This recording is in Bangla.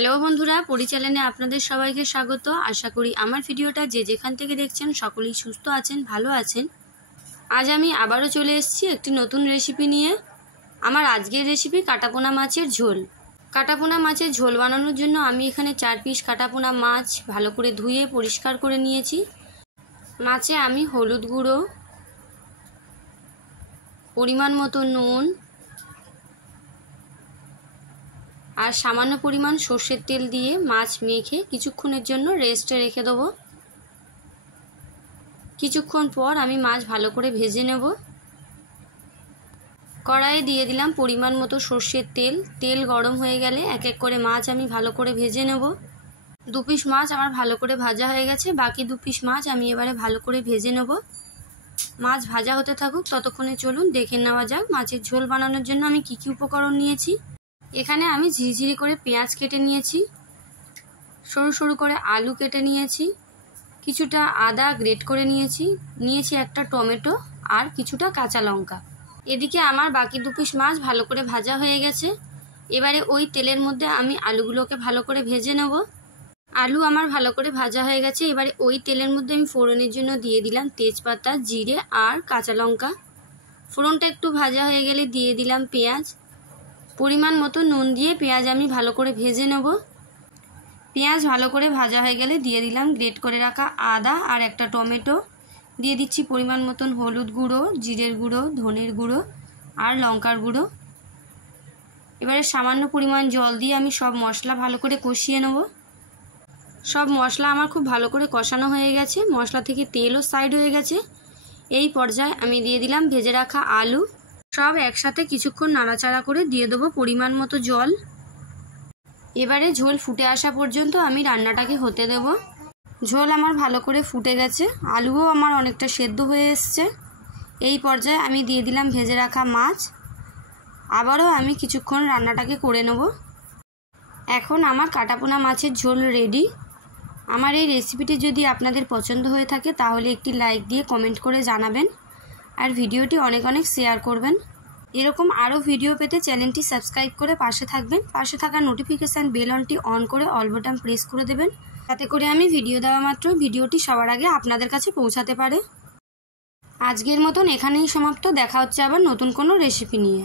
হ্যালো বন্ধুরা, পরিচালনে আপনাদের সবাইকে স্বাগত। আশা করি আমার ভিডিওটা যে যেখান থেকে দেখছেন সকলেই সুস্থ আছেন, ভালো আছেন। আজ আমি আবারও চলে এসেছি একটি নতুন রেসিপি নিয়ে। আমার আজকের রেসিপি কাটাপোনা মাছের ঝোল। কাটাপোনা মাছের ঝোল বানানোর জন্য আমি এখানে 4 পিস কাটাপোনা মাছ ভালো করে ধুয়ে পরিষ্কার করে নিয়েছি। মাছে আমি হলুদ গুঁড়ো, পরিমাণ মতো নুন আর সামান্য পরিমাণ সর্ষের তেল দিয়ে মাছ মেখে কিছুক্ষণের জন্য রেস্টে রেখে দেবো। কিছুক্ষণ পর আমি মাছ ভালো করে ভেজে নেব। কড়াইয়ে দিয়ে দিলাম পরিমাণ মতো সর্ষের তেল। তেল গরম হয়ে গেলে এক এক করে মাছ আমি ভালো করে ভেজে নেব। 2 পিস মাছ আমার ভালো করে ভাজা হয়ে গেছে, বাকি 2 পিস মাছ আমি এবারে ভালো করে ভেজে নেব। মাছ ভাজা হতে থাকুক, ততক্ষণে চলুন দেখে নেওয়া যাক মাছের ঝোল বানানোর জন্য আমি কী কী উপকরণ নিয়েছি। এখানে আমি ঝিরিঝিরি করে পেঁয়াজ কেটে নিয়েছি, সরু সরু করে আলু কেটে নিয়েছি, কিছুটা আদা গ্রেট করে নিয়েছি একটা টমেটো আর কিছুটা কাঁচা লঙ্কা। এদিকে আমার বাকি 2 পিস মাছ ভালো করে ভাজা হয়ে গেছে। এবারে ওই তেলের মধ্যে আমি আলুগুলোকে ভালো করে ভেজে নেব। আলু আমার ভালো করে ভাজা হয়ে গেছে। এবারে ওই তেলের মধ্যে আমি ফোড়নের জন্য দিয়ে দিলাম তেজপাতা, জিরে আর কাঁচা লঙ্কা। ফোড়নটা একটু ভাজা হয়ে গেলে দিয়ে দিলাম পেঁয়াজ। পরিমাণ মতো নুন দিয়ে পেঁয়াজ আমি ভালো করে ভেজে নেব। পেঁয়াজ ভালো করে ভাজা হয়ে গেলে দিয়ে দিলাম গ্রেট করে রাখা আদা আর একটা টমেটো। দিয়ে দিচ্ছি পরিমাণ মতন হলুদ গুঁড়ো, জিরের গুঁড়ো, ধনের গুঁড়ো আর লঙ্কার গুঁড়ো। এবারে সামান্য পরিমাণ জল দিয়ে আমি সব মশলা ভালো করে কষিয়ে নেব। সব মশলা আমার খুব ভালো করে কষানো হয়ে গেছে, মশলা থেকে তেলও সাইড হয়ে গেছে। এই পর্যায়ে আমি দিয়ে দিলাম ভেজে রাখা আলু। সব একসাথে কিছুক্ষণ নাড়াচাড়া করে দিয়ে দেবো পরিমাণ মতো জল। এবারে ঝোল ফুটে আসা পর্যন্ত আমি রান্নাটাকে হতে দেব। ঝোল আমার ভালো করে ফুটে গেছে, আলুও আমার অনেকটা সেদ্ধ হয়ে এসছে। এই পর্যায়ে আমি দিয়ে দিলাম ভেজে রাখা মাছ। আবারও আমি কিছুক্ষণ রান্নাটাকে করে নেব। এখন আমার কাটাপোনা মাছের ঝোল রেডি। আমার এই রেসিপিটি যদি আপনাদের পছন্দ হয়ে থাকে তাহলে একটি লাইক দিয়ে কমেন্ট করে জানাবেন আর ভিডিওটি অনেক অনেক শেয়ার করবেন। এরকম আরও ভিডিও পেতে চ্যানেলটি সাবস্ক্রাইব করে পাশে থাকবেন। পাশে থাকা নোটিফিকেশান বেল অনটি অন করে অল বাটন প্রেস করে দেবেন, যাতে করে আমি ভিডিও দেওয়া মাত্র ভিডিওটি সবার আগে আপনাদের কাছে পৌঁছাতে পারে। আজকের মতন এখানেই সমাপ্ত। দেখা হচ্ছে আবার নতুন কোনো রেসিপি নিয়ে।